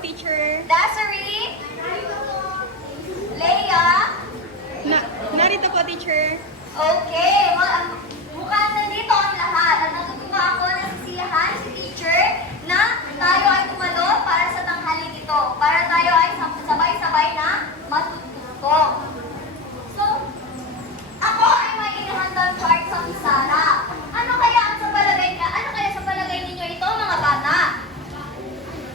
teacher. Desiree. Leia. Narito po, teacher. Okay, mukhang nandito ang lahat at natutuwa ako na sisiyahan si teacher na tayo ay tumalo para sa tanghaling ito, para tayo ay sabay-sabay na matututo. So, ako ay may inahandang chart sa pizarra. Ano kaya sa palagay ninyo ito, mga bata?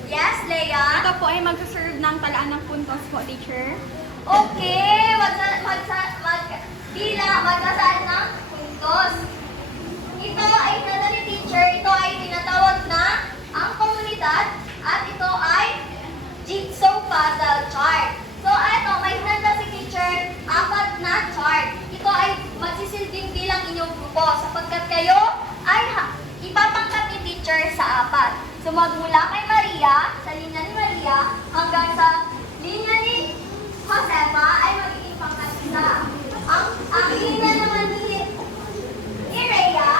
Yes, Leia? Ito po ay magsaserve ng talaan ng puntos po, teacher. Okay, magsasaan ng puntos. Ito ay nadali teacher, ito ay tinatawag na ang komunidad at ito ay jigsaw puzzle chart. So ito, may hinanda si teacher, 4 na chart. Ito ay magsisilbing bilang inyong grupo sapagkat kayo ay ipapangkat ni teacher sa 4. So magmula kay Maria, sa linya ni Maria, hanggang sa linya ni Josefa ay magiging pangkat 1. Ang linya naman ni Rhea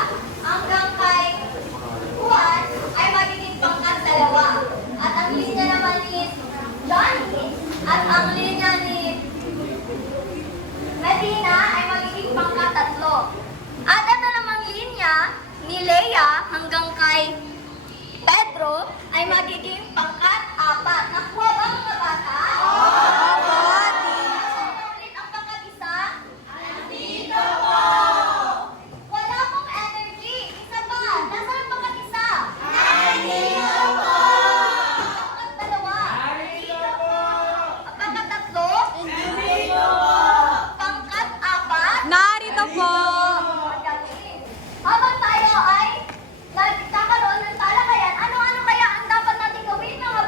hanggang kay Juan ay magiging pangkat 2. At ang linya naman ni Johnny at ang linya ni Medina ay magiging pangkat 3. At ito namang linya ni Leia hanggang kay Pedro ay magiging pangkat 4. Nakuha ba, mga bata? Ulit ang pangkat 1. Nandito po! Wala pong energy. Isa pa. Nasaan ang pangkat 1? Nandito po! Pangkat 2. Nandito po! Pangkat 3? Nandito po! Pangkat 4? Narito po. Magaling. Habang tayo ay nagkakaroon ng talakayan, ano-ano kaya ang dapat natin gawin, mga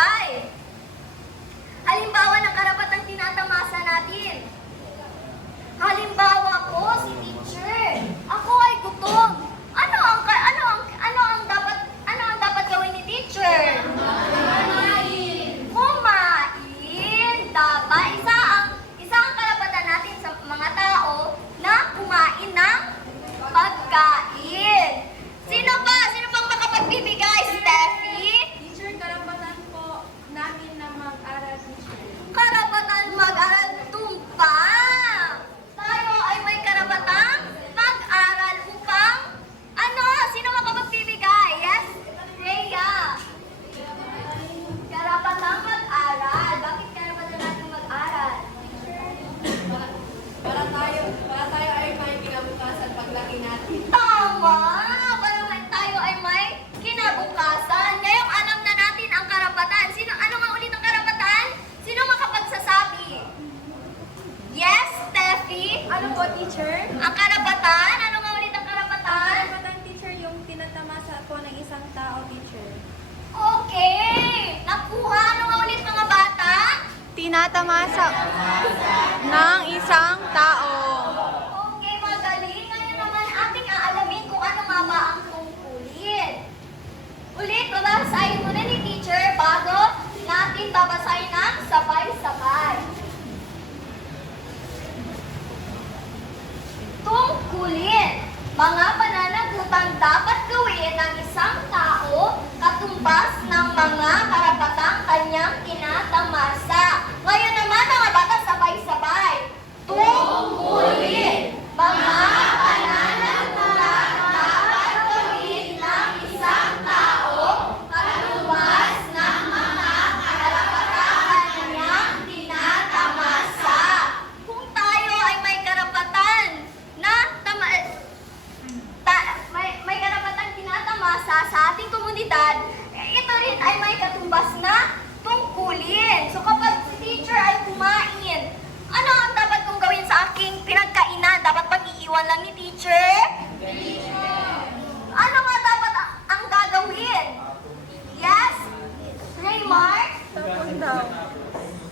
magbigay. Halimbawa ng karapatang tinatamasa natin. Halimbawa ko, si teacher. Ako ay gutom. Ano ang dapat gawin ni teacher? Kumain. Tama. Isa ang karapatan natin sa mga tao na kumain ng pagkain. Sino pang makapagbibigay? Steffi? Teacher, karapatan po namin na mag-aral, teacher. Karapatan mag-aral tumpang. Tayo ay may karapatang mag-aral upang ano? Sino makapagbibigay? Yes? Rhea. Karapatang mag-aral. Bakit karapatan natin mag-aral? Para tayo ay may kinabukasan paglaki natin. Tama! Para tayo ay may kinabukasan. Ngayong alam na natin ang karapatan. Ano nga ulit ang karapatan? Sino makapagsasabi? Yes, Steffi? Ano po, teacher? Ang karapatan? Ano nga ulit ang karapatan? Karapatan, teacher, yung tinatamasa po ng isang tao, teacher. Okay! Nakuha! Ano nga ulit mga bata? Tinatamasa ng isang tao. Okay, magaling. Ngayon naman ating aalamin kung ano nga ba ang tungkulin. Ulit, babasahin muna ni teacher bago natin babasahin ng sabay-sabay. Tungkulin. Mga pananagutang dapat gawin ng isang tao katumbas ng mga karapatang kanyang tinatamasa. Ngayon naman mga bata, sabay-sabay. Tungkulin. Mga pananagutang dapat gawin ng isang tao katumbas ng mga karapatang kanyang tinatamasa. Kung tayo ay may karapatan na may karapatang tinatamasa sa ating komunidad, ito rin ay may katumbas na tungkulin. So kapag si teacher ay kumain, ano ang dapat kong gawin sa aking pinagkainan? Dapat bang iiwan lang ni teacher? Ano nga dapat ang gagawin? Yes? Raymar? Tapon daw.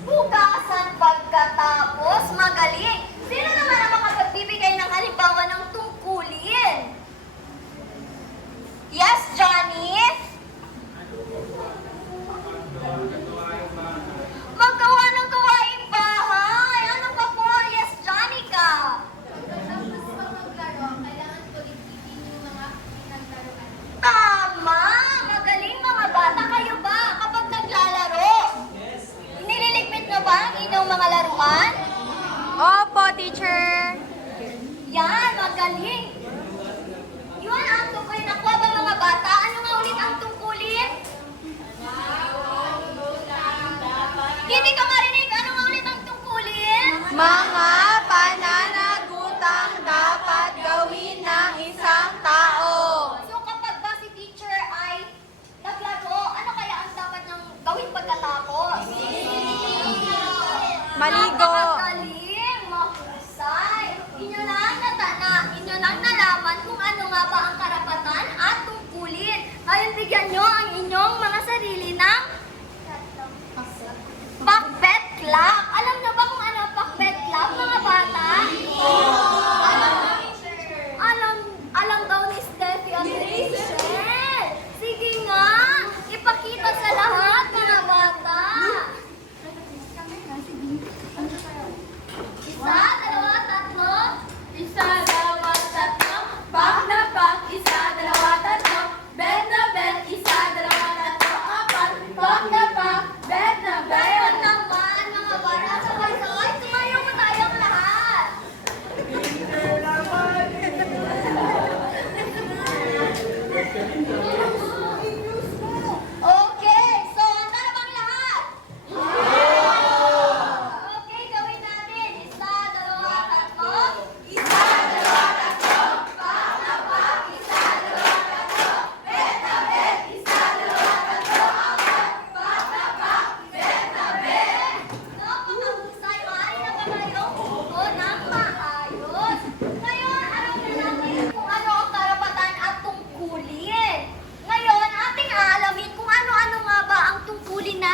Hugasan pagkatapos. Magaling. Sino naman ang makapagbibigay ng halimbawa ng tungkulin? Yes, Johnny? Magawa ng gawaing bahay. Ano pa po? Yes, Johnny ka. Tama! Magaling mga bata. Kayo ba kapag naglalaro? Nililigpit na ba ang inyong mga laruan? Opo, teacher. Yan, magaling. Yun ang tungkulin. Nakuha ba mga bata? Ano nga ulit ang tungkulin? Hindi ka marinig. Ano nga ulit ang tungkulin? Mga pananagutang dapat gawin ng isang tao. So kapag ba si teacher ay naglaro, ano kaya ang dapat niyang gawin pagkatapos? Maligo. Napakagaling, mahusay. Inyo lang nalaman kung ano nga ba ang karapatan at tungkulin. Ngayon bigyan nyo ang inyong mga sarili ng Pakbet Club. Alam na ba kung ano ang Pakbet Club, mga bata? Alam daw ni Steffi at Rachel. Sige nga, ipakita sa lahat, mga bata. Isa, dalawa, tatlo. Isa, dalawa, tatlo. Bak na bak. Isa, dalawa, tatlo. Bet na bet. Isa, dalawa,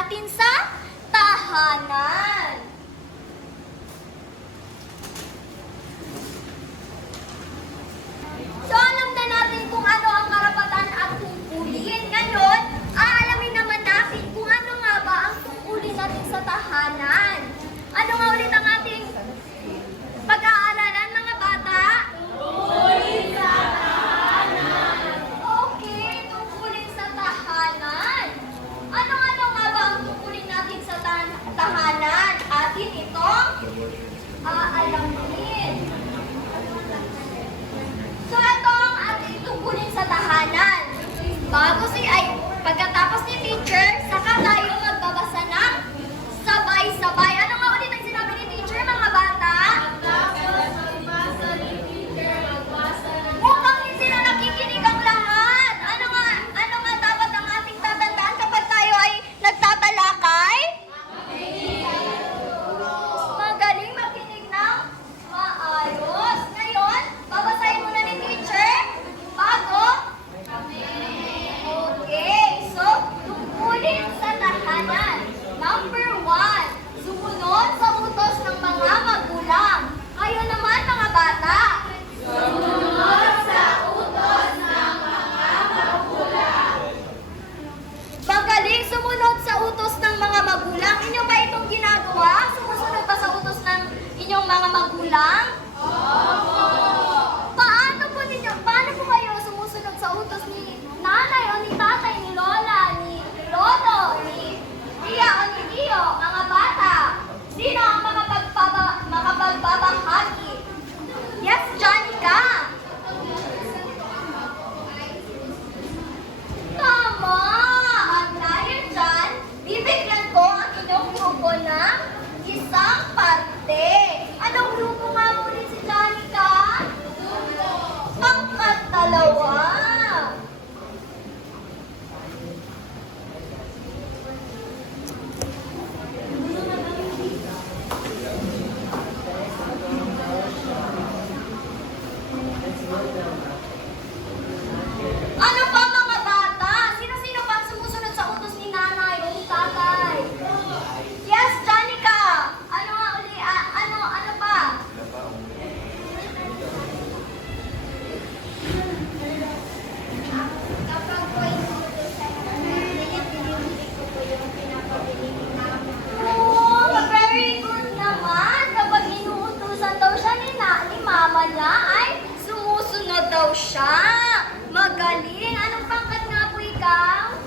natin sa tahanan. So alam na natin kung ano ang karapatan at tungkulin. Ngayon, aalamin naman natin kung ano nga ba ang tungkulin natin sa tahanan. Ano nga ulit ang ating pag-aaralan, mga bata? Tungkulin sa tahanan. Okay, tungkulin sa tahanan. Ano-ano nga ba ang tungkulin natin sa tahanan? Atin itong aalamin. So ito ang ating tungkulin sa tahanan. Pagkatapos ni teacher, saka tayo magbabasa ng sabay-sabay. Ano nga ulit ang sinabi ni teacher, mga bata? Mukhang hindi na nakikinig ang lahat. Ano nga dapat ang ating tatandaan kapag tayo ay nagtatalakay? Magaling makinig ng maayos. Ngayon, babasahin muna ni teacher bago. Okay, so tungkulin sa tahanan. Number 1, sumunod sa utos ng mga magulang. Kayo naman, mga bata. Sumunod sa utos ng mga magulang. Magaling sumunod sa utos ng mga magulang. Inyo ba itong ginagawa? Sumusunod ba sa utos ng inyong mga magulang? Paano po kayo sumusunod sa utos ni nanay o ni tatay, ni lola, ni lolo, ni tiya o ni tiyo, mga bata? Sino ang makapagbabahagi? Yes, Janica! Tama! At dahil dyan, bibigyan ko ang inyong grupo ng isang parte. Anong grupo nga muli si Janica? Pangkat-dalawa. Ano pa, mga bata? Sino-sino pa ang sumusunod sa utos ni nanay o ni tatay? Yes, Janica! Ano nga uli? Ano pa? Kapag po inuutos sa nanay, pinili ko po yung pinapabili namin. Oh, very good naman! Kapag inuutusan daw siya ni mama niya, ay sumusunod daw siya. Magaling! Anong pangkat nga po ikaw?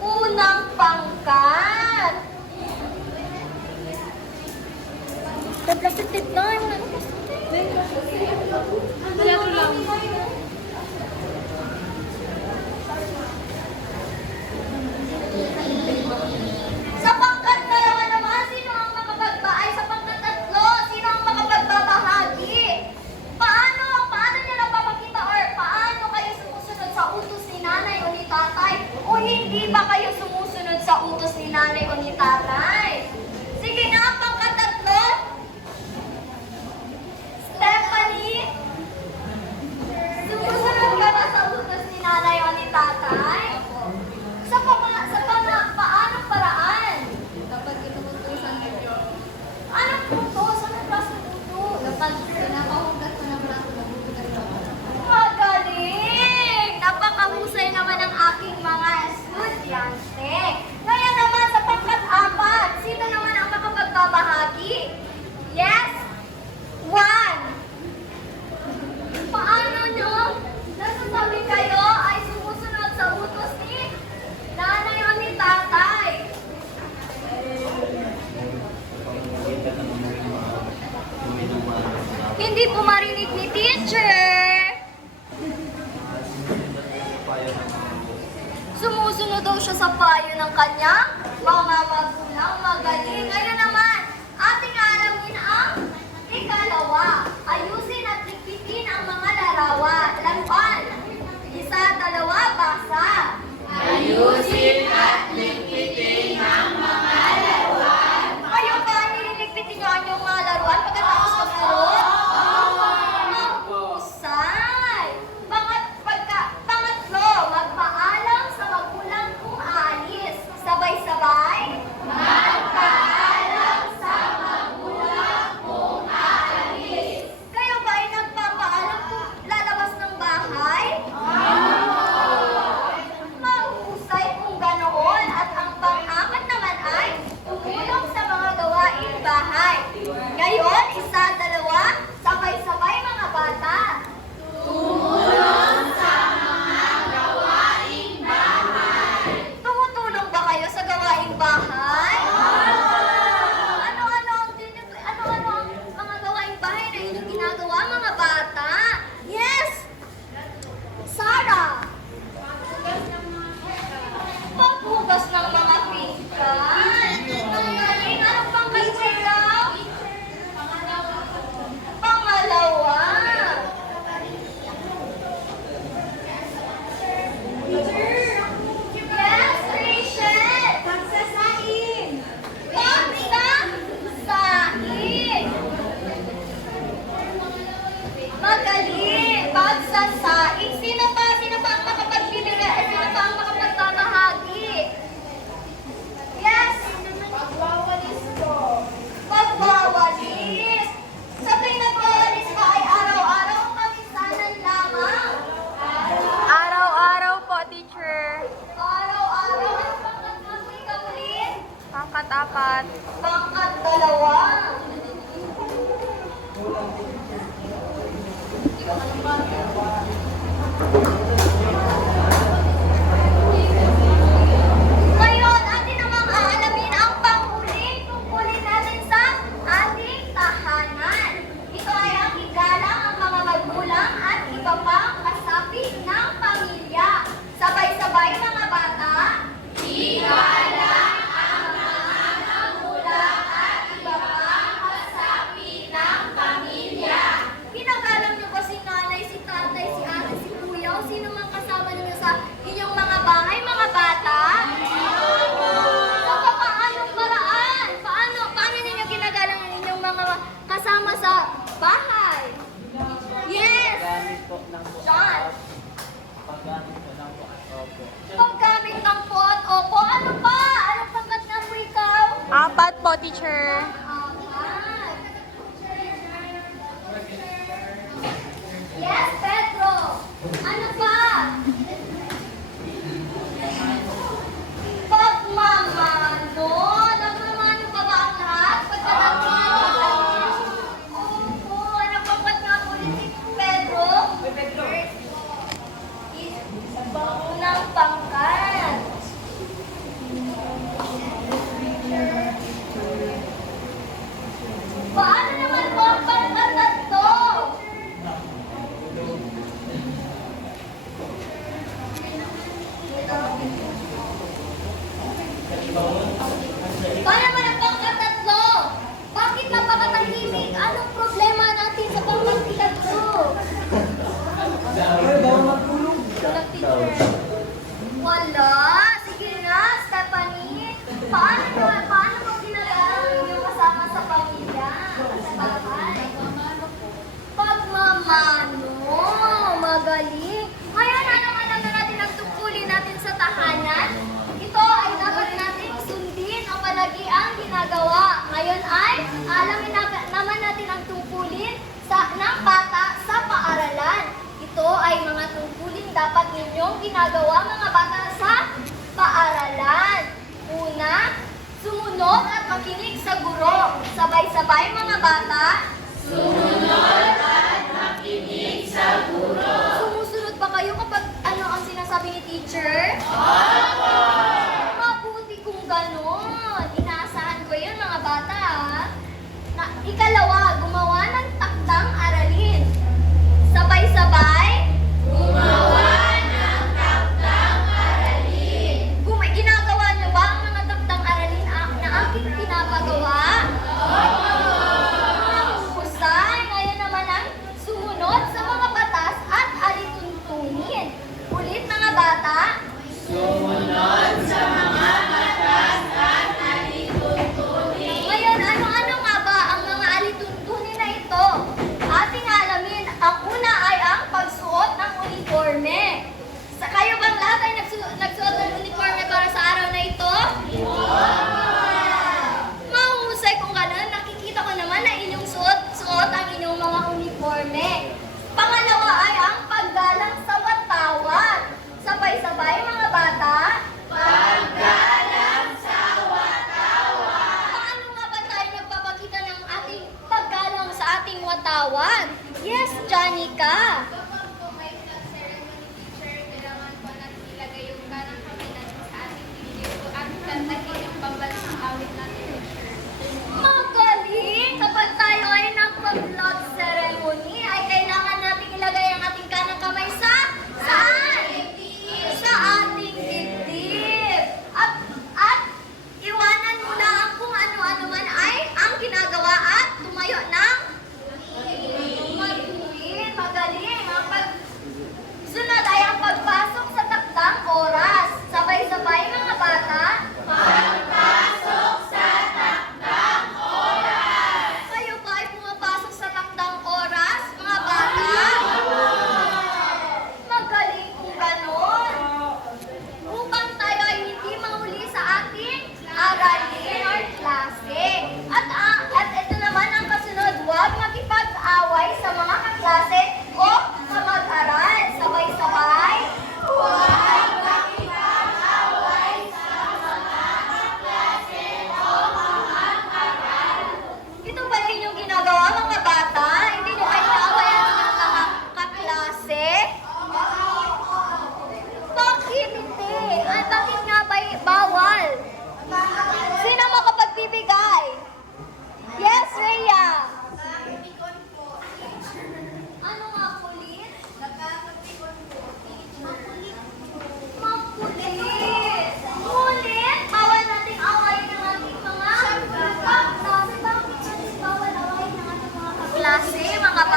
Unang pangkat. Tatlapit na. Sa pangkat dalawa naman, sino ang sa pangkat 3, sino ang makapagbabahagi? Paano niya napapakita or paano kayo sumusunod sa utos ni nanay o ni tatay? O hindi ba kayo sumusunod sa utos ni nanay o ni tatay? Sige nga, pangkat 3. Stephanie? Sumusunod ka ba sa utos ni nanay o ni tatay? Paanong paraan? Kapag inuutusan ninyo, Anong utos? Anong klaseng utos? kapag pinapahugat ko ng braso, nabubugat ko. Magaling! Napakahusay naman ang aking mga estudyante. Ngayon naman sa pangkat 4, sino naman ang makapagbabahagi? Yes? 1. Paano nyo nasasabi kayo ay sumusunod sa utos ni nanay o ni tatay? Hindi po marinig ni teacher. Sumusunod daw siya sa payo ng kanyang mga magulang. Magaling. Ngayon naman, ating alamin ang ikalawa. Ayusin at ligpitin ang mga larawan. 1, 2, 3, basa. Ayusin at ligpitin ang mga laruan. Kayo ba nililigpitin niyo ang inyong mga laruan pagkatapos maglaro? Mahusay! Pangatlo, magpaalam sa magulang kung aalis. pang-apat. Pangkat 2. Ngayon, atin namang aalamin ang panghuling tungkulin natin sa ating tahanan. Ito ay ang igalang ang mga magulang at iba pang kasapi ng pamilya. Sabay-sabay mga bata. Igalang ang mga magulang at iba pang kasapi ng pamilya. Kinagalang niyo ba si nanay, si tatay, si ate, si kuya, o sino mang kasama niyo sa inyong mga bahay, mga bata? Sa paanong paraan? Paano ninyo ginagalang ang inyong mga kasama sa bahay? Yes! Gamit po ng John. paggamit po ng opo. Paggamit ng pot, opo, ano pa? Anong pangkat na po ikaw? 4 po, teacher. Apat. Yes, Pedro. Ano pa? Pagmamano. Nagmamano pa ba ang lahat? Pagkatapos. Opo, ano pangkat nga po ni Pedro? Unang pangkat. Paano naman po ang pangkat 3? Paano naman ang pangkat 3? Bakit napakatahimik? Anong problema natin sa pangkat 3? Walang teacher. Wala. Sige nga, Stephanie. Paano mo ginagalang yung kasama sa pamilya? Sa bahay? Pagmamano. Magaling. Ngayon, anong alam na natin ang tungkulin natin sa tahanan? Ito ay dapat natin sundin o palagi ang ginagawa. Ngayon ay alamin naman natin ang tungkulin ng bata sa paaralan. Ito ay mga tungkulin dapat ninyong ginagawa mga bata sa paaralan. Una, sumunod at makinig sa guro. Sabay-sabay mga bata. Sumunod at makinig sa guro. Sumusunod ba kayo kapag ano ang sinasabi ni teacher? Opo! Mabuti kung ganon. Inaasahan ko yun mga bata. Ikalawa, gumawa ng takdang aralin. Sabay-sabay. Gumawa ng takdang aralin. Ginagawa niyo ba ang mga takdang aralin na aking pinapagawa? Opo! Mahusay. Ngayon naman ang sumunod sa mga batas at alituntunin. Ulit mga bata. Sumunod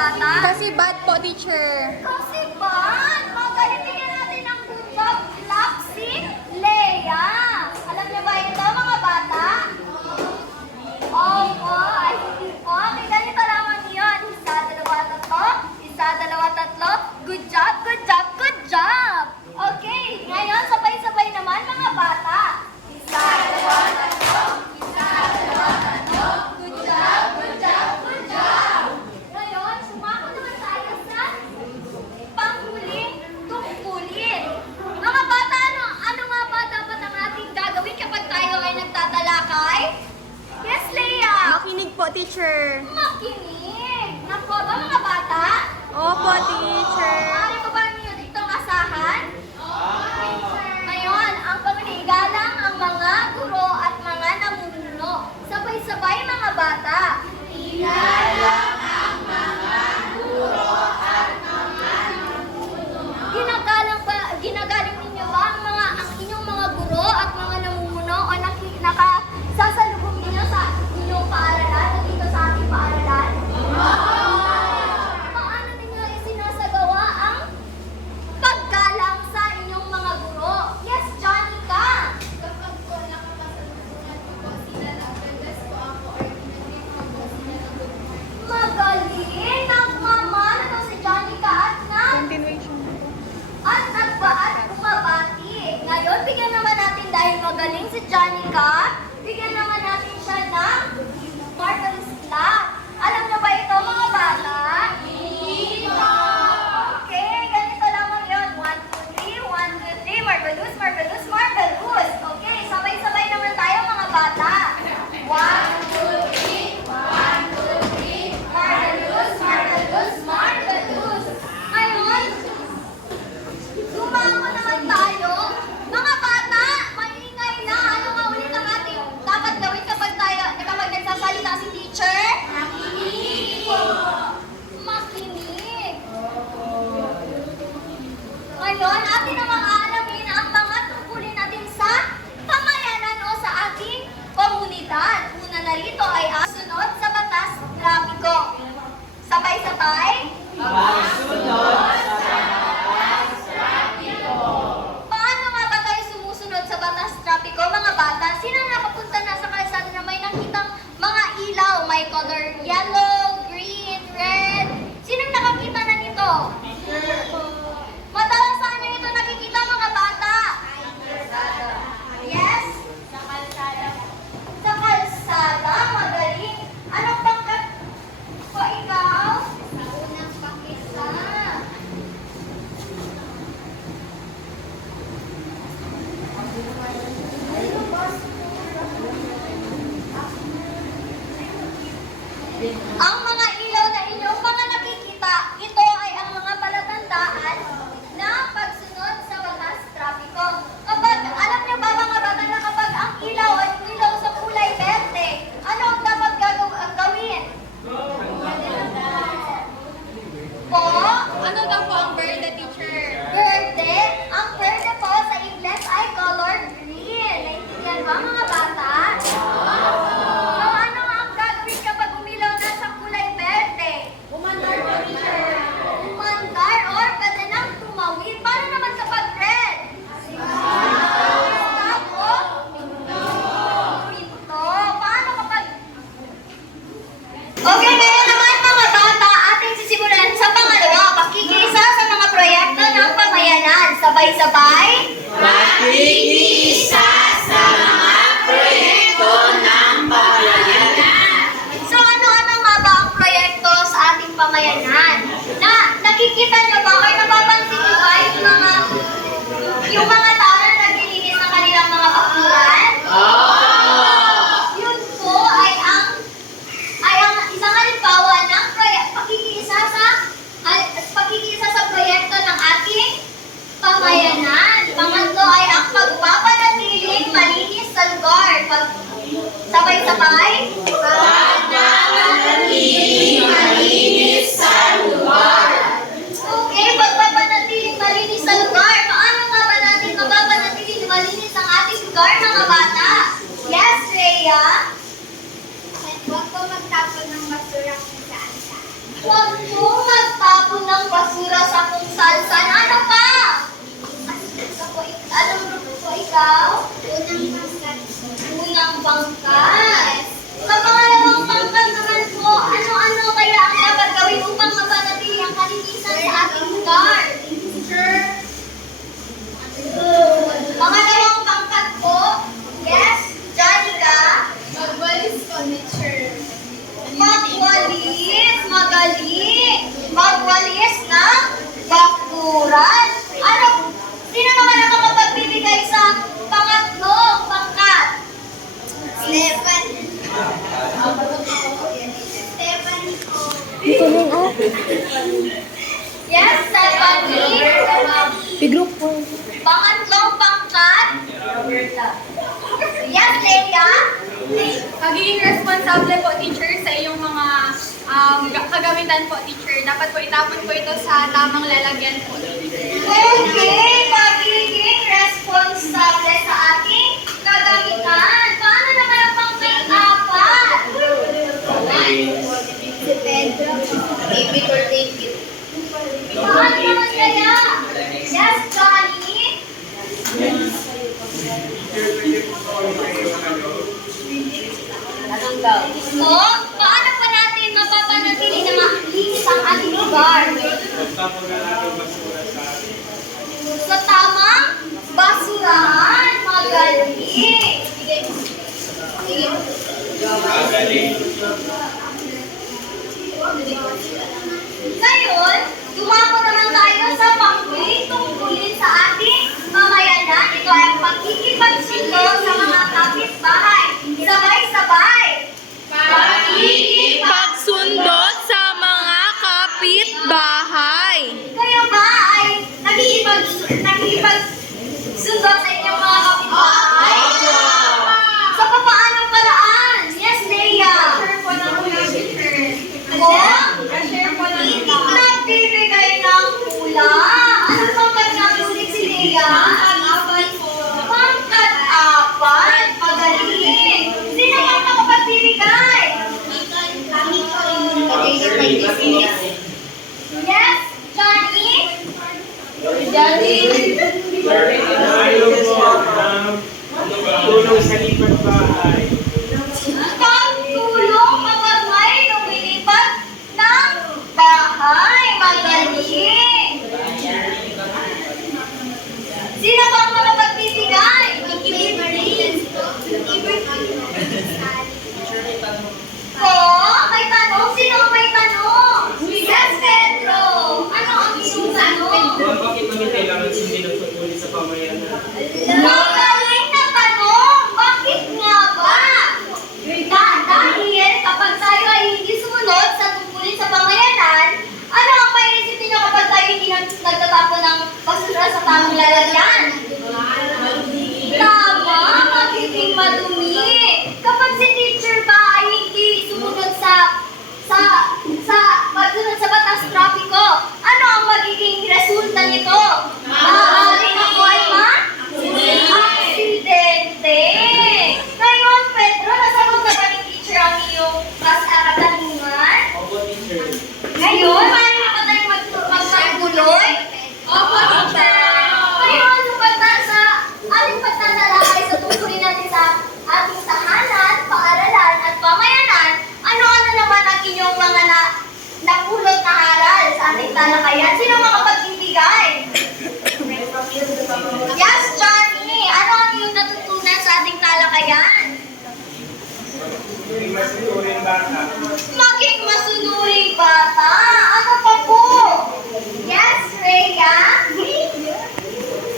bata? Kasi bad po, teacher. Kasi bad! Magaling natin ng good job clap si Leia. Alam niyo ba ito, mga bata? Opo, ay hindi po. Okay, ganito lamang yun. Isa, dalawa, tatlo. Isa, dalawa, tatlo. Good job, good job, good job! Okay, ngayon sabay-sabay naman mga bata. Isa, dalawa, tatlo. Isa, dalawa, tatlo. Good job, good job, good job! Ngayon, sumako naman tayo sa panghuling tungkulin. Mga bata, ano nga ba dapat ang ating gagawin kapag tayo ay nagtatalakay? Yes, Leia! Makinig po, teacher. Makinig! Nako ba mga bata? Opo, teacher. Maaari ko ba ninyo itong asahan? Ngayon, ang pagnigalang ang mga guro at mga namumuno. Sabay-sabay mga bata. Igalang ang mga guro at mga namumuno. Ginagaling ninyo ba ang inyong mga guro at mga namumuno o nakasasalubong ninyo sa inyong paaralan o dito sa ating paaralan? Paano ninyo isinasagawa ang paggalang sa inyong mga guro? Yes, Jonica! Kapag po nakakasalubungan ko po sila, nagagas po ako or pinagin ko po sila ng good morning. Magaling! Nagmamana daw si Jonica Continuation. at bumabati. Ngayon, bigyan naman natin dahil magaling si Jonica, bigyan naman natin siya ng marvelous clap. Alam niyo ba ito mga bata? Okay, ganito lamang yun. 1, 2, 3, 1, 2, 3. Marvelous, marvelous, marvelous. Okay, sabay-sabay naman tayo mga bata. 1, 2, 3. 1, 2, 3. Marvelous, marvelous, marvelous. Ngayon, Gumamo naman tayo. Mga bata, maingay na. Ano nga ulit ang ating dapat gawin kapag nagsasalita si teacher? Makinig. Makinig. Ngayon, atin namang aalamin ang mga tungkulin natin sa pamayanan o sa ating komunidad. Una na rito ay sunod sa batas trapiko. Sabay-sabay. Paano nga ba tayo sumusunod sa batas trapiko, mga bata? Sino nakapunta na sa kalsada na may nakitang mga ilaw? May color yellow, green, red. Sinong nakakita na nito? Madalas saan nyo ito nakikita, mga bata? Yes? Sa kalsada. Sa kalsada? Magaling. Anong pangkat po ikaw? Sa unang pakisa. Ang mga ilaw na inyong mga nakikita, ito ay ang mga palatandaan na pagsunod sa batas trapiko. Kapag, alam niyo ba mga bata na kapag ang ilaw ay ilaw sa kulay berde, ano ang dapat gawin? Po? Ano daw po ang verde, teacher? Verde? Ang verde po sa Ingles ay color green. Naintindihan ba mga bata? So ano ang gagawin kapag umilaw na sa kulay verde? Umandar po, teacher. Umandar or pwede nang tumawid. Paano naman kapag red? Stop o? Pinto. Paano kapag... Okay, ngayon naman mga bata, ating sisimulan sa pangalawa, pakikisa sa mga proyekto ng pamayanan. Sabay-sabay. So ano-ano nga ba ang proyekto sa ating pamayanan? Nakikita nyo ba or napapansin nyo ba yung mga tao na naglilinis ng kanilang mga bakuran? Yun po ay ang isang halimbawa ng pakikisa sa proyekto ng ating pamayanan. Pangatlo ay ang pagpapanatiling malinis sa lugar. Sabay-sabay. Pagpapanatiling malinis sa lugar. Okay, pagpapanatiling malinis sa lugar. Paano nga ba natin mapapanatiling malinis ang ating lugar, mga bata? Yes, Rhea? Huwag po magtapon ng basura kung saan saan. Huwag pong magtapon ng basura sa kung saan-saan. Ano pa? Anong grupo po ikaw? Unang pangkat. Sa pangalawang pangkat naman po, ano-ano kaya ang dapat gawin upang mapanatili ang kalinisan sa ating lugar? Pangalawang pangkat po, yes, Janica. Magwalis ko, teacher. Magwalis, magaling. Magwalis ng bakuran. Ano? Sino naman ang makapagbibigay sa pangatlong pangkat? Stefan. Yes, Stephanie. Pangatlong pangkat? Yes, Leia. Pagiging responsable po, teacher, sa iyong mga kagamitan po, teacher. Dapat po itapon po ito sa tamang lalagyan po. Okay, pagiging responsable sa ating kagamitan. Paano naman ang pangkat-apat? Si Pedro. David or David. Paano naman kaya? Yes, Johnny. So, paano pa natin mapapanatili na malinis ang ating lugar? Sa tamang basurahan, magaling. Ngayon, dumako naman tayo sa panghuling tungkulin sa ating mamayanan. Ito ay ang pagkikipagsundo sa mga kapitbahay. Sabay-sabay. Pagsundot sa mga kapitbahay. Kayo ba ay nakikipagsundo sa inyong mga kapitbahay? Sa papaanong paraan? Yes, Leia. Nagbibigay ng pula. Ano pangkat nabulit si Leia? Pangkat-apat. Magaling. Sino ang makapagbibigay? Yes, Johnny? Tulong sa lipat bahay. Pagtulong kapag may lumilipat ng bahay. Magaling. Sino ba ang makapagbibigay? May tanong? Sino ang may tanong? Yes, Pedro. Ano ang iyong tanong? Bakit namin kailangan sundin ang tungkulin sa pamayanan? Magaling na tanong! Bakit nga ba? Dahil kapag tayo ay hindi sumunod sa tungkulin sa pamayanan, ano ang maiisip ninyo kapag tayo hindi nagtatapon ng basura sa tamang lalagyan? Tama, magiging madumi. Kapag si teacher ba ay hindi sumunod sa pagsunod sa batas trapiko, ano ang magiging resulta nito? Maaaring ako ay aksidente. Ngayon, Pedro, nasagot na ba ni teacher ang iyong katanungan? Opo, teacher. Ngayon, paano na ba tayo magpagtuloy? Opo, teacher. Ngayon, sa ating pagtatalakay sa tungkulin natin sa ating tahanan, paaralan, at pamayanan, ano-ano naman ang inyong mga napulot na aral sa ating talakayan? Sino makapagbibigay? Yes, Johnny! Ano ang iyong natutunan sa ating talakayan? May masunurin bata. Maging masunuring bata. Ano pa po? Yes, Rhea?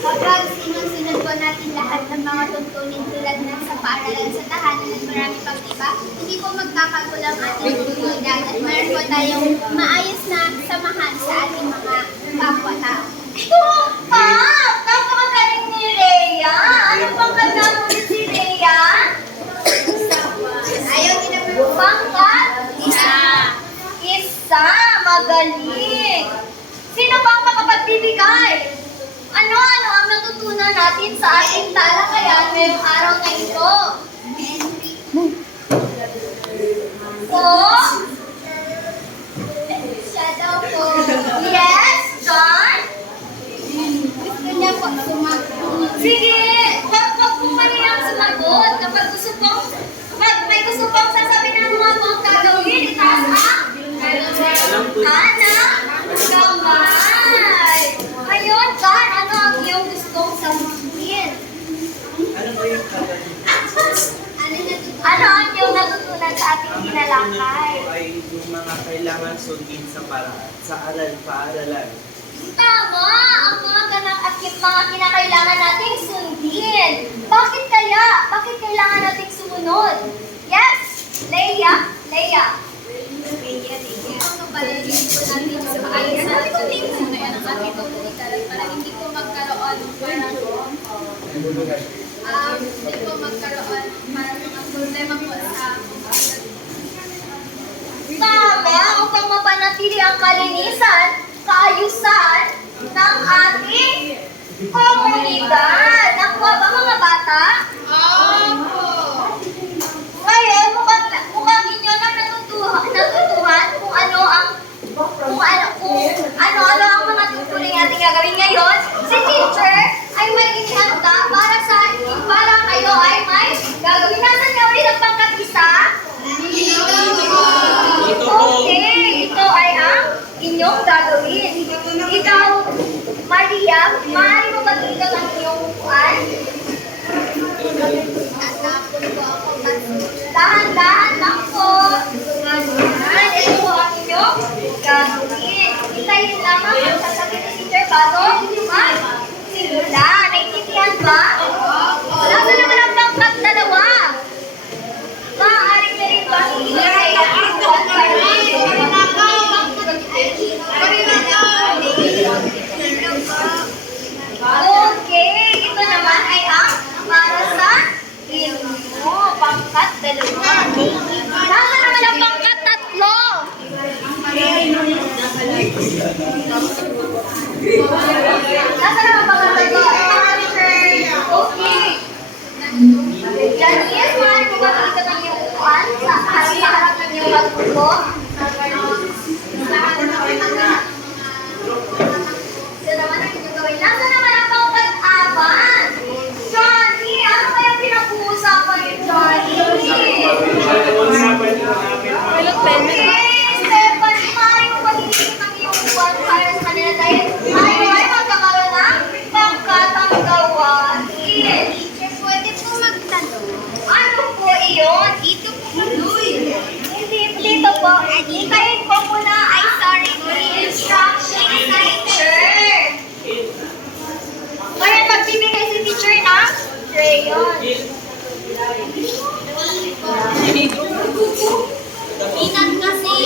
Kapag sinusunod po natin lahat ng mga tuntunin tulad ng sa paaralan sa tahanan at marami pang iba, hindi po magkakagulang ating komunidad at meron po tayong maayos na samahan sa ating mga kapwa-tao. Napakagaling ni Rhea. Ano pang kagamulit si Rhea? Ayaw niyo na po. Pangkat? Isa. Magaling. Sino bang makapagbibigay? Ano-ano ang natutunan natin sa ating talakayan ngayong araw na ito? So, sumagot. Kapag may gusto pong sasabihin ng mga pong gagawin, itaas ang kamay. Ngayon, Dan, ano ang iyong gustong sabihin? Ano ang iyong natutunan sa ating tinalakay? Ay yung mga kailangan sundin sa paaralan. Tama! Ang mga ganap at mga kinakailangan nating sundin. Bakit kaya? Bakit kailangan nating sumunod? Yes! Leia? Palagay po natin sa maayos na connection na yan ang ating komunidad para hindi po magkaroon parang hindi po magkaroon parang mga problema po sa komunidad. Tama! Upang mapanatili ang kalinisan, kaayusan ng ating komunidad. Nakuha ba mga bata? Ngayon, mukhang inyo nang natutuhan kung ano ang mga tuturing ating gagawin ngayon. Si teacher ay may inihanda para kayo ay may gagawin. Nasaan niya ulit ang pangkat-isa? Okay, ito ay ang inyong gagawin. Ikaw, Maria, maaari mo ba dito ang iyong upuan? Dahan-dahan lang po. Ito po ang inyong gagawin. Hintayin lamang ang sasabihin ni teacher bago magsimula. Naintindihan ba? Nasa naman ang pangkat dalawa. Maaaring na rin ba hinihintay ang iwan para okay, ito naman ay ang para sa inyo. Pangkat dalawa. Nasa naman ang pangkat tatlo? Nasa naman ang pangkat tatlo? Okay. Janice, maaari mo ba dito ng iyong upuan sa harap ng iyong magpulo? Ito naman ang inyong gawin. Nasa naman ang pangkat-apat? Johnny, ano kaya pinag-uusapan ni Johnny? Okay, Stephanie, maaari mo ba dito ng iyong upuan para sa kanila dahil ayaw ay magkakaroon ng pangkatang gawain. Teacher, pwede po magtanong. Ano po iyon? Dito po Luy. Hindi, dito po. Hintayin ko muna ang instruction ni teacher. Kaya magbibigay si teacher ng crayon. Pinag kasi.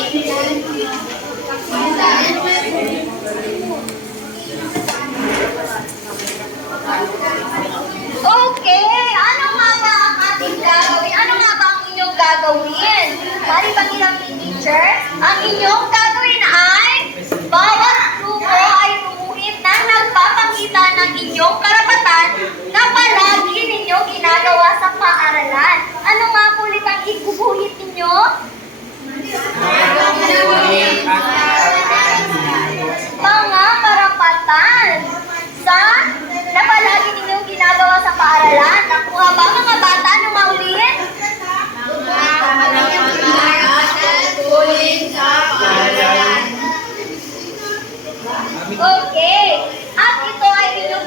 Okay, ano nga ba ang ating gagawin? Ano nga ba ang inyong gagawin? Mali ba nilang ni teacher? Ang inyong gagawin ay bawat grupo ay lumuhit na nagpapakita ng inyong karapatan na palagi ninyo ginagawa sa paaralan. Ano nga po ulit ang iguguhit ninyo? Mga karapatan na palagi ninyong ginagawa sa paaralan. Nakuha ba mga bata? Ano maulit? Okay. At ito ay inyong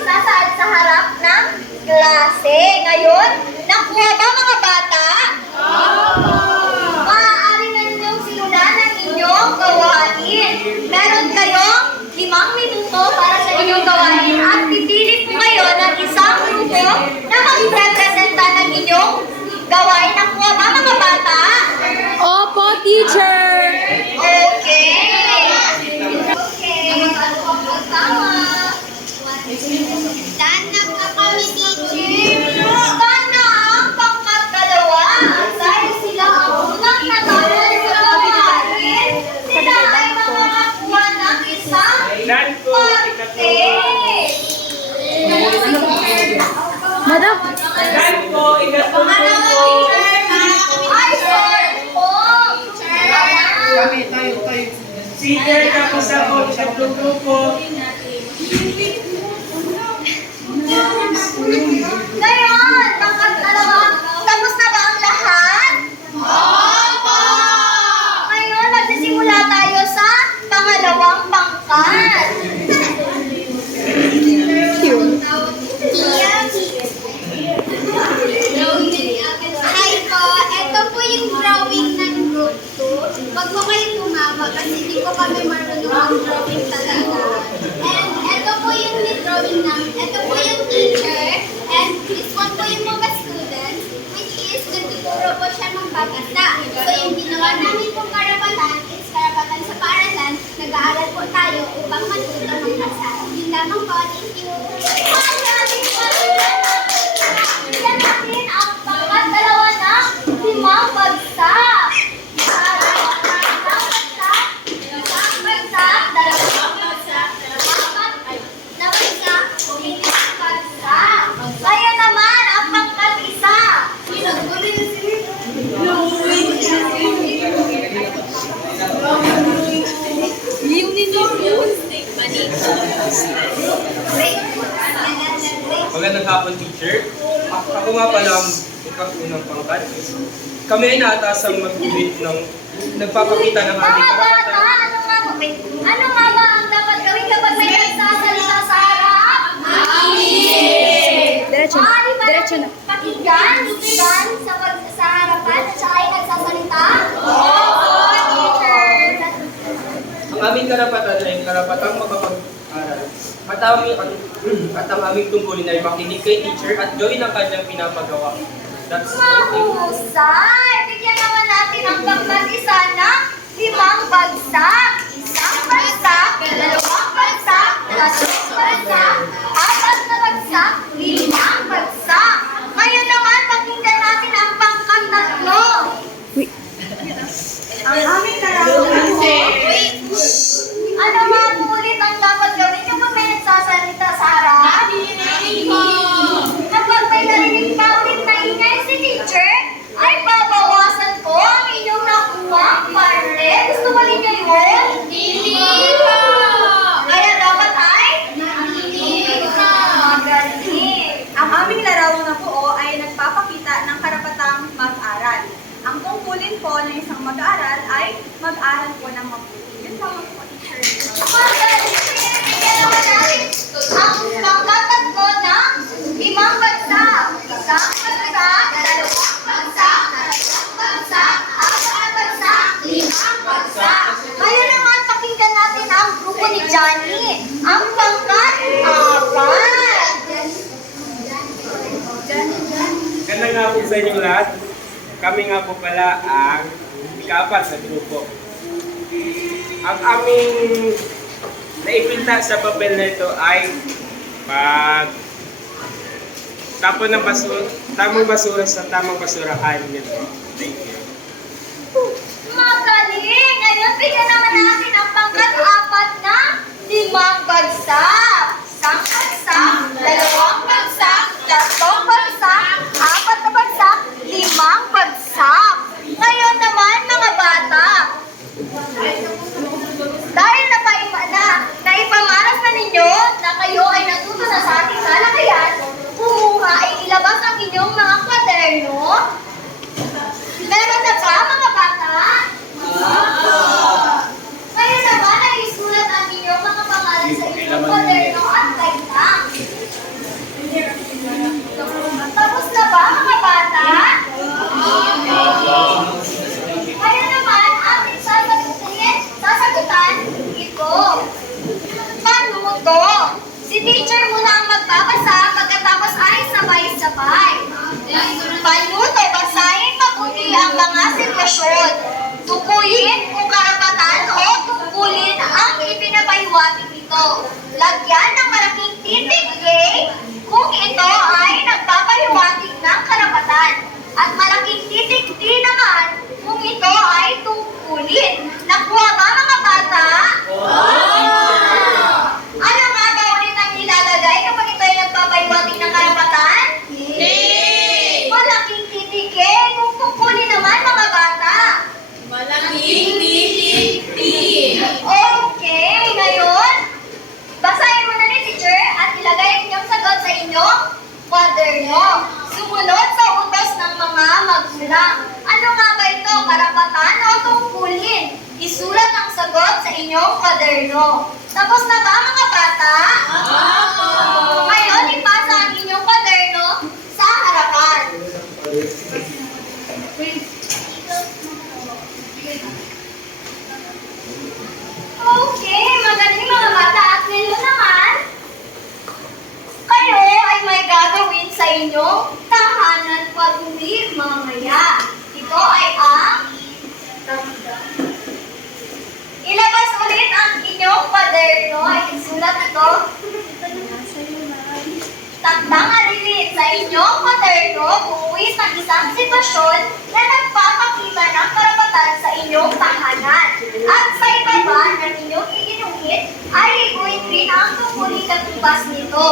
isasaad sa harap ng klase. Ngayon, nakuha ba mga bata? Maaari na ninyong simulan ang inyong gawain. Meron kayong 5 minuto para sa inyong gawain at pipili po kayo ng isang grupo na mag-representa ng inyong gawain. Nakuha ba mga bata? Opo, teacher! Okay. Tama. Dan na ka kami, teacher. Sana ang pangkat-dalawa dahil sila ang unang natapos sa gawain. Sila ay makakakuha ng isang Dan po, parte. Madam? Dan po, ikatulong po. Ay, sir po. Senior tapos ako, ikatlong po. Ngayon, pangkat dalawa, tapos na ba ang lahat? Opo! Ngayon, magsisimula tayo sa pangalawang pangkat. Hi po, ito po yung drawing ng group 2. Huwag mo kayo tumawa kasi hindi ko kami marunong ang drawing talaga. And ito po yung drawing ng, ito po yung teacher. And this one po yung mga students, which is nagtuturo po siya ng babasa. So yung ginawa namin pong karapatan is karapatan sa paaralan. Nag-aaral po tayo upang matuto ng basa. Yun lamang po, thank you. Yan natin ang pangkat dalawa ng limang bagsak. Dalawang bagsak, isang bagsak, dalawang bagsak, apat na bagsak, limang bagsak. Kaya naman ang pangkat isa. Magandang hapon, teacher. Ako nga pala ang unang pangkat. Kami ay naatasang mag-ulit ng nagpapakita ng aming Mga bata, karapatan. ano nga ba ang dapat gawin kapag may nagsasalita sa harap? Diretso na. Maaari ba Diretso na. pakinggan sa harapan at siya ay nagsasalita? Oo, teacher. Ang aming karapatan ay karapatang makapag-aral. At ang aming tungkulin ay makinig kay teacher at gawin ang kanyang pinapagawa. That's Mahusay! Bigyan naman natin ang pangkat isa ng limang bagsak. Isang bagsak, dalawang bagsak, tatlong bagsak, apat na bagsak, limang bagsak. Ngayon naman, pakinggan natin ang pangkat tatlo. Ang aming nararamdaman ko. Ano nga po ulit ang dapat gawin kapag may nagsasalita sa harap? Kapag may narinig pa ulit na ingay si teacher, ay babawasan ko ang inyong nakuha parte. Gusto ba ninyo yun? Hindi po! Kaya dapat ay? Makinig ka! Magaling! Ang aming larawan na po ay nagpapakita ng karapatang mag-aral. Ang tungkulin po ng isang mag-aaral ay mag-aral po ng mabuti. Yun lamang po, teacher. Magaling! Bigyan naman natin ang pangkat tatlo ng limang bagsak. Isang bagsak, dalawang bagsak, tatlong bagsak, apat na bagsak, limang bagsak. Kaya naman pakinggan natin ang grupo ni Johnny. Ang pangkat apat. Ganda nga po sa inyong lahat. Kami nga po pala ang ika-apat sa grupo. Ang aming naipinta sa papel na ito ay tapon ng tamang basura sa tamang basurahan nito. Thank you. Magaling! Ngayon, bigyan naman natin ang pangkat apat na limang bagsak. Isang bagsak, dalawang bagsak, tatlong bagsak, apat na bagsak, limang bagsak. Ngayon naman, mga bata, dahil naipamaras na ninyo na kayo ay natuto na sa ating talakayan, kumuha ay ilabas ang inyong mga kwaderno. Meron na ba, mga bata? Ngayon naman ay isulat ang inyong mga pangalan sa inyong kwaderno at kailang. Tapos na ba, mga bata? Kaya naman, ating sasagutan ito. Panuto. Si teacher muna ang magbabasa, pagkatapos ay sabay-sabay. Panuto, basahin mabuti ang mga sitwasyon. Tukuyin kung karapatan o tungkulin ang ipinapahiwatig nito. Lagyan ng malaking titik A kung ito ay nagpapahiwatig ng karapatan. At malaking titik D naman kung ito ay tungkulin. Nakuha ba, mga bata? Ano nga ba ulit ang ilalagay kapag ito ay nagpapahiwatig ng karapatan? Malaking titik A kung tungkulin naman, mga bata. Okay, ngayon, basahin mo na ni teacher at ilagay ang inyong sagot sa inyong sumunod sa utos ng mga magulang. Ano nga ba ito? Karapatan o tungkulin? Isulat ang sagot sa inyong kwaderno. Tapos na ba mga bata? Ngayon, ipasa ang inyong kwaderno sa harapan. Okay, magaling mga bata. At ngayon naman, kayo ay may gagawin sa inyong tahanan pag-uwi mamaya. Ito ay ang ilabas ulit ang inyong kwaderno. Ay isulat ito. Takdang alilin sa inyong kwaderno buwis ng isang sitwasyon na nagpapakita ng karapatan sa inyong tahanan. At sa ibaba ng inyong iginuhit ay iguin rin ang tungkulin katumbas nito.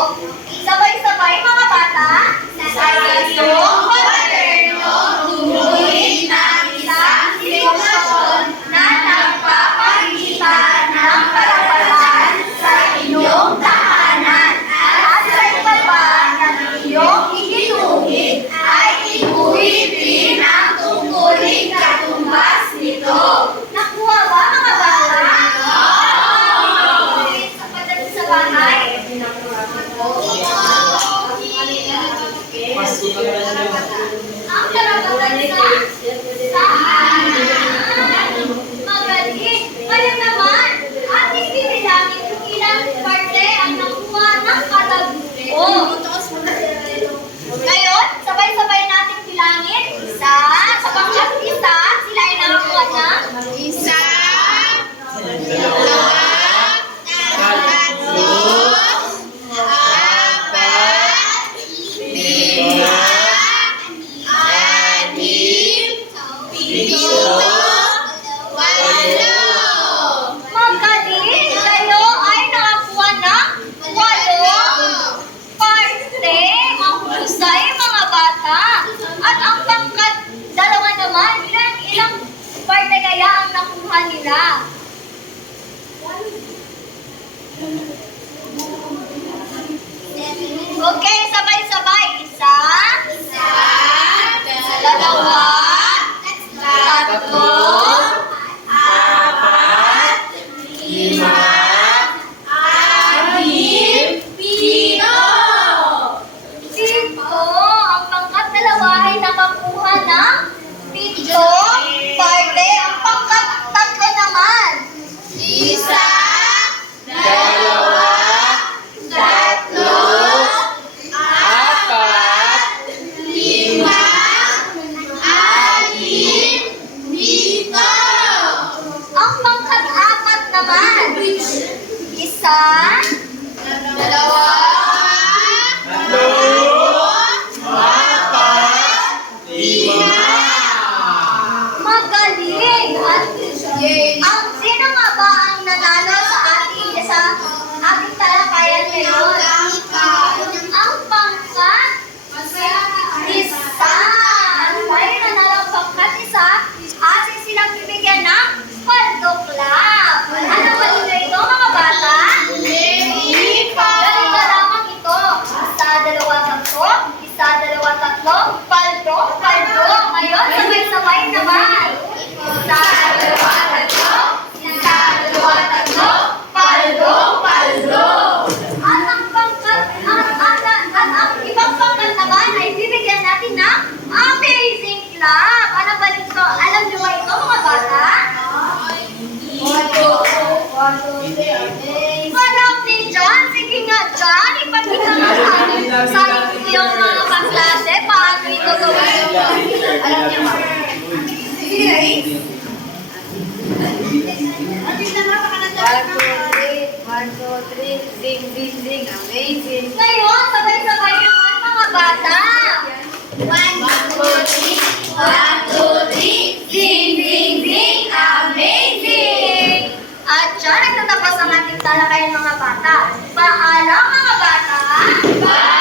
Sabay-sabay mga bata, sa inyong kwaderno buwis ng isang sitwasyon na nagpapakita ng karapatan sa inyong tahanan. At sa ibaba ng inyong iginuhit ay iguin rin ang tungkulin katumbas nito. Nakuha ba mga bata? Sa pagdating sa bahay. Ang karapatan sa tahanan. Magaling. Kaya naman, ating bibilangin kung ilang parte ang nakuha ng kada grupo. Ngayon, sabay-sabay natin bilangin. Isa, sa pangkat isa, sila ay nakakuha ng isa, dalawa, tatlo, apat, lima, anim, pito, walo. Magaling! Kayo ay nakakuha ng 8 parte. Mahusay mga bata. At ang pangkat dalawa naman, ilang parte kaya ang nakuha nila? Okay, sabay-sabay. Isa, dalawa, tatlo, apat, lima, anim, pito. Pito. Ang pangkat dalawa ay nakakuha ng 7 parte. Ang pangkat tatlo naman. Isa, dalawa, tatlo, apat, lima, anim, pito. Ang pangkat-apat naman. Isa, dalawa, magaling! At ang sino nga ba ang nanalo sa ating talakayan ngayon? Ang pangkat isa. Dahil nanalo ang pangkat isa, atin silang bibigyan ng paldo club. Ano ba ito mga bata? Ganito lamang ito. Isa, dalawa, tatlo. Isa, dalawa, tatlo. Paldo, paldo. Ngayon, sabay-sabay naman. Isa, dalawa, tatlo. Isa, dalawa, tatlo. Paldo, paldo. At ang pangkat, at ang ibang pangkat naman ay bibigyan natin ng amazing club. Ano ba ito? Alam niyo ba ito mga bata? Alam ni John, sige nga John, ipakita mo sa iyong mga kaklase paano ito gawin. Alam niyo ba? Sige guys. 1, 2, 3, ding, ding, ding, amazing. Ngayon, sabay-sabay naman mga bata. 1, 2, 3, 1, 2, 3, ding, ding, ding, amazing! At dyan nagtatapos ang ating talakayan mga bata. Paalam mga bata! Bye!